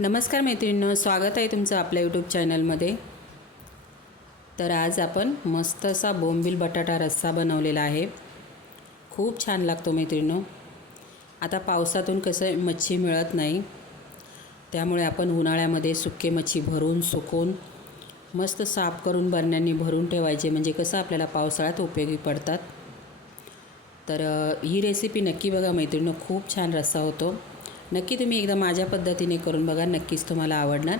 नमस्कार मैत्रिणींनो स्वागत आहे तुमचं आपल्या यूट्यूब चॅनलमध्ये तर आज आपण मस्त असा बोंबील बटाटा रस्सा बनवलेला आहे. खूप छान लागतो मैत्रिणींनो. आता पावसातून कसं मच्छी मिळत नाही त्यामुळे आपण उन्हाळ्यामध्ये सुके मच्छी भरून सुकून मस्त साफ करून बरण्यांनी भरून ठेवायचे म्हणजे कसं आपल्याला पावसाळ्यात उपयोगी पडतात. तर ही रेसिपी नक्की बघा मैत्रिणींनो खूप छान रस्सा होतो. नक्की तुम्ही एकदा माझ्या पद्धतीने करून बघा नक्कीच तुम्हाला आवडणार.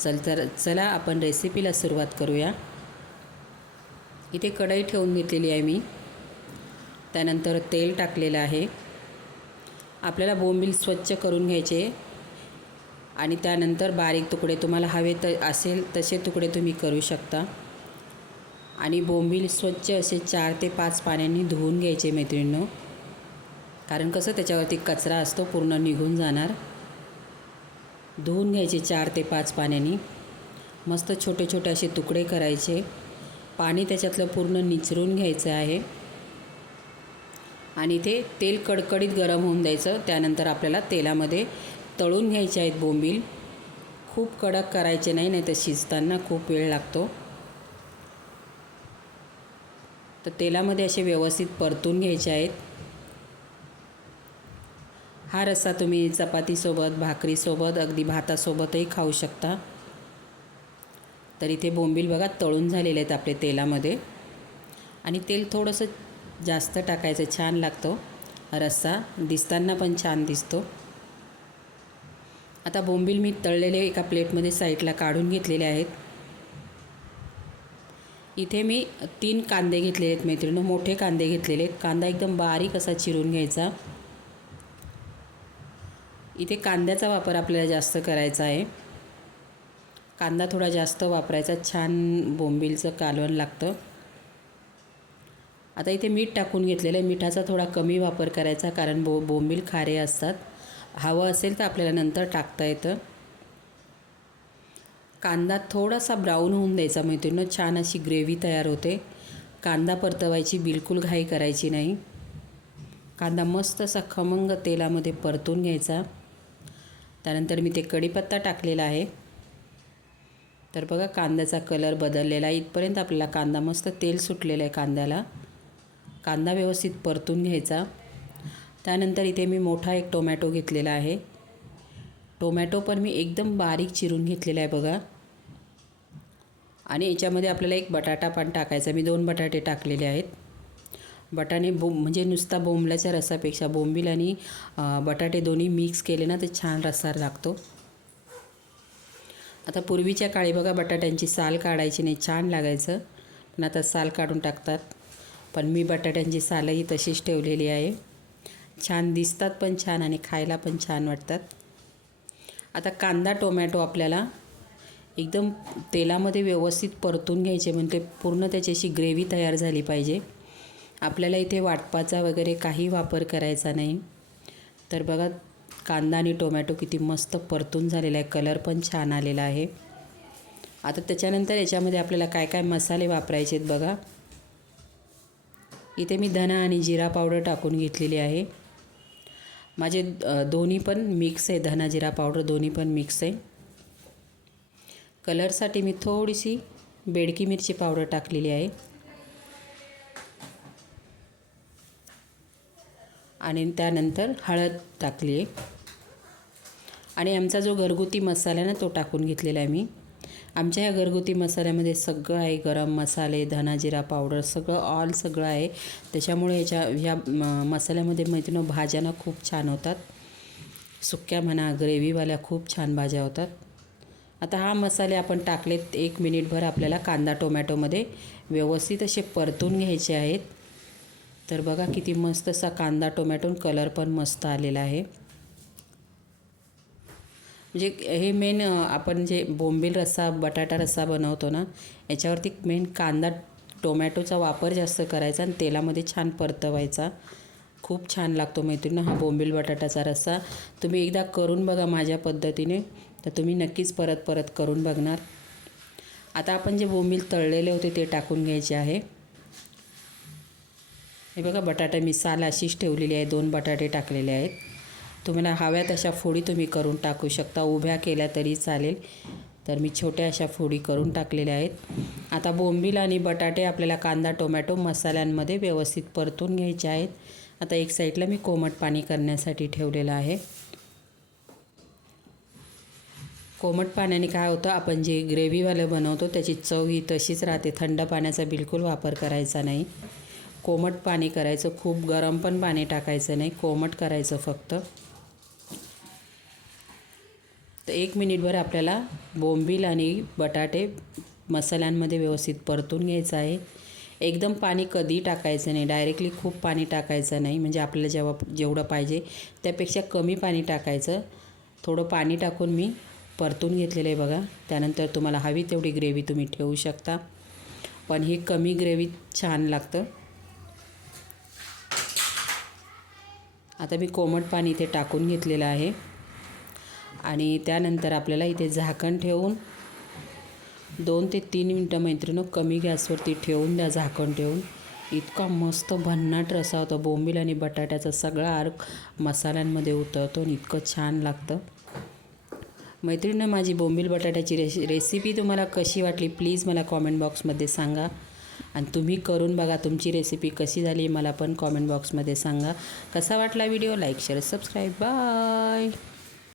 चल तर चला आपण रेसिपीला सुरुवात करूया. इथे कढई ठेवून घेतलेली आहे मी. त्यानंतर तेल टाकलेलं आहे. आपल्याला बोंबील स्वच्छ करून घ्यायचे. आणि त्यानंतर बारीक तुकडे तुम्हाला हवे त असेल तसे तुकडे तुम्ही करू शकता. आणि बोंबील स्वच्छ असे चार ते पाच पाण्याने धुवून घ्यायचे मैत्रिणींनो. कारण कसं त्याच्यावरती कचरा असतो पूर्ण निघून जाणार. धुवून घ्यायचे चार ते पाच पाण्याने. मस्त छोटे छोटे असे तुकडे करायचे. पाणी त्याच्यातलं पूर्ण निचरून घ्यायचं आहे. आणि ते तेल कडकडीत गरम होऊन द्यायचं. त्यानंतर आपल्याला तेलामध्ये तळून घ्यायचे आहेत बोंबील. खूप कडक करायचे नाही नाही तर शिजताना खूप वेळ लागतो. तर तेलामध्ये असे व्यवस्थित परतून घ्यायचे आहेत. हा रस्सा तुम्ही चपातीसोबत भाकरीसोबत अगदी भातासोबतही खाऊ शकता. तर इथे बोंबील बघा तळून झालेले आहेत आपले तेलामध्ये. आणि तेल थोडंसं जास्त टाकायचं छान लागतो. रस्सा दिसताना पण छान दिसतो. आता बोंबील मी तळलेले एका प्लेटमध्ये साईडला काढून घेतलेले आहेत. इथे मी तीन कांदे घेतलेले आहेत मैत्रिणी मोठे कांदे घेतलेले आहेत. कांदा एकदम बारीक असा चिरून घ्यायचा. इथे कांद्याचा वापर आपल्याला जास्त करायचा आहे. कांदा थोडा जास्त वापरायचा छान बोंबीलचं कालवण लागतं. आता इथे मीठ टाकून घेतलेलं आहे. मिठाचा थोडा कमी वापर करायचा कारण बो बोंबील खारे असतात. हवं असेल तर आपल्याला नंतर टाकता येतं. कांदा थोडासा ब्राऊन होऊन द्यायचा मैत्रिणी छान अशी ग्रेव्ही तयार होते. कांदा परतवायची बिलकुल घाई करायची नाही. कांदा मस्त असा खमंग तेलामध्ये परतून घ्यायचा. त्यानंतर मी ते कढीपत्ता टाकलेला आहे. तर बघा कांद्याचा कलर बदललेला आहे. इथपर्यंत आपल्याला कांदा मस्त तेल सुटलेलं आहे कांद्याला. कांदा व्यवस्थित परतून घ्यायचा. त्यानंतर इथे मी मोठा एक टोमॅटो घेतलेला आहे. टोमॅटो पण मी एकदम बारीक चिरून घेतलेला आहे बघा. आणि याच्यामध्ये आपल्याला एक बटाटा पण टाकायचा. मी दोन बटाटे टाकलेले आहेत. बटाणे बोंब म्हणजे नुसता बोंबल्याच्या रसापेक्षा बोंबील आणि बटाटे दोन्ही मिक्स केले ना तर छान रसार लागतो. आता पूर्वीच्या काळी बघा बटाट्यांची साल काढायची नाही छान लागायचं. पण आता साल काढून टाकतात. पण मी बटाट्यांची सालही तशीच ठेवलेली आहे. छान दिसतात पण छान आणि खायला पण छान वाटतात. आता कांदा टोमॅटो आपल्याला एकदम तेलामध्ये व्यवस्थित परतून घ्यायचे म्हणजे पूर्ण त्याच्याशी ग्रेव्ही तयार झाली पाहिजे. आपल्याला इथे वाटपाचा वगैरे काही वापर करायचा नाही. तर बघा कांदा आणि टोमॅटो किती मस्त परतून झालेला आहे. कलर पण छान आलेला आहे. आता त्याच्यानंतर याच्यामध्ये आपल्याला काय काय मसाले वापरायचे आहेत बघा. इथे मी धना आणि जिरा पावडर टाकून घेतलेली आहे. माझे दोन्ही पण मिक्स आहे. धना जिरा पावडर दोन्ही पण मिक्स आहे. कलरसाठी मी थोडीशी बेडकी मिरची पावडर टाकलेली आहे. आणि त्यानंतर हळद टाकली आहे आणि आमचा जो घरगुती मसाला आहे ना तो टाकून घेतलेला आहे मी. आमच्या ह्या घरगुती मसाल्यामध्ये सगळं आहे गरम मसाले धना जिरा पावडर सगळं ऑल सगळं आहे. त्याच्यामुळे याच्या ह्या मसाल्यामध्ये मैत्रिणी भाज्या खूप छान होतात. सुक्या म्हणा ग्रेव्हीवाल्या खूप छान भाज्या होतात. आता हा मसाले आपण टाकलेत एक मिनिटभर आपल्याला कांदा टोमॅटोमध्ये व्यवस्थित असे परतून घ्यायचे आहेत. तर बघा किती मस्त असा कांदा टोमॅटो कलर पण मस्त आलेला आहे. म्हणजे हे मेन आपण जे बोंबील रस्सा बटाटा रस्सा बनवतो ना याच्यावरती मेन कांदा टोमॅटोचा वापर जास्त करायचा आणि तेलामध्ये छान परतवायचा. खूप छान लागतो मैत्रिणी हा बोंबील बटाट्याचा रस्सा. तुम्ही एकदा करून बघा माझ्या पद्धतीने. तर तुम्ही नक्कीच परत परत करून बघणार. आता आपण जे बोंबील तळलेले होते ते टाकून घ्यायचे आहे. हे बघा बटाटा मी साल अशीच ठेवलेली आहे. दोन बटाटे टाकलेले आहेत. तुम्हाला हव्या तशा फोडी तुम्ही करून टाकू शकता. उभ्या केल्या तरी चालेल. तर मी छोट्या अशा फोडी करून टाकलेल्या आहेत. आता बोंबील आणि बटाटे आपल्याला कांदा टोमॅटो मसाल्यांमध्ये व्यवस्थित परतून घ्यायचे आहेत. आता एक साईडला मी कोमट पाणी करण्यासाठी ठेवलेलं आहे. कोमट पाण्याने काय होतं आपण जे ग्रेव्हीवालं बनवतो त्याची चव ही तशीच राहते. थंड पाण्याचा बिलकुल वापर करायचा नाही. कोमट पाणी करायचं खूप गरम पण पाणी टाकायचं नाही कोमट करायचं फक्त. तर एक मिनिटभर आपल्याला बोंबील आणि बटाटे मसाल्यांमध्ये व्यवस्थित परतून घ्यायचं आहे. एकदम पाणी कधी टाकायचं नाही डायरेक्टली खूप पाणी टाकायचं नाही. म्हणजे आपल्याला जेव्हा जेवढं पाहिजे त्यापेक्षा कमी पाणी टाकायचं. थोडं पाणी टाकून मी परतून घेतलेलं आहे बघा. त्यानंतर तुम्हाला हवी तेवढी ग्रेव्ही तुम्ही ठेवू शकता. पण ही कमी ग्रेव्ही छान लागतं. आता मी कोमट पाणी इथे टाकून घेतलेलं आहे. आणि त्यानंतर आपल्याला इथे झाकण ठेवून दोन ते तीन मिनटं मैत्रिणी कमी गॅसवरती ठेवून द्या झाकण ठेवून. इतका मस्त भन्नाट रसा होता. बोंबील आणि बटाट्याचा सगळा अर्क मसाल्यांमध्ये उतरतो आणि इतकं छान लागतं. मैत्रिणीनं माझी बोंबील बटाट्याची रेसि रेसिपी तुम्हाला कशी वाटली? प्लीज मला कॉमेंट बॉक्समध्ये सांगा. आणि तुम्ही करून बघा तुमची रेसिपी कशी झाली मला पण कॉमेंट बॉक्समध्ये सांगा. कसा वाटला video like share subscribe bye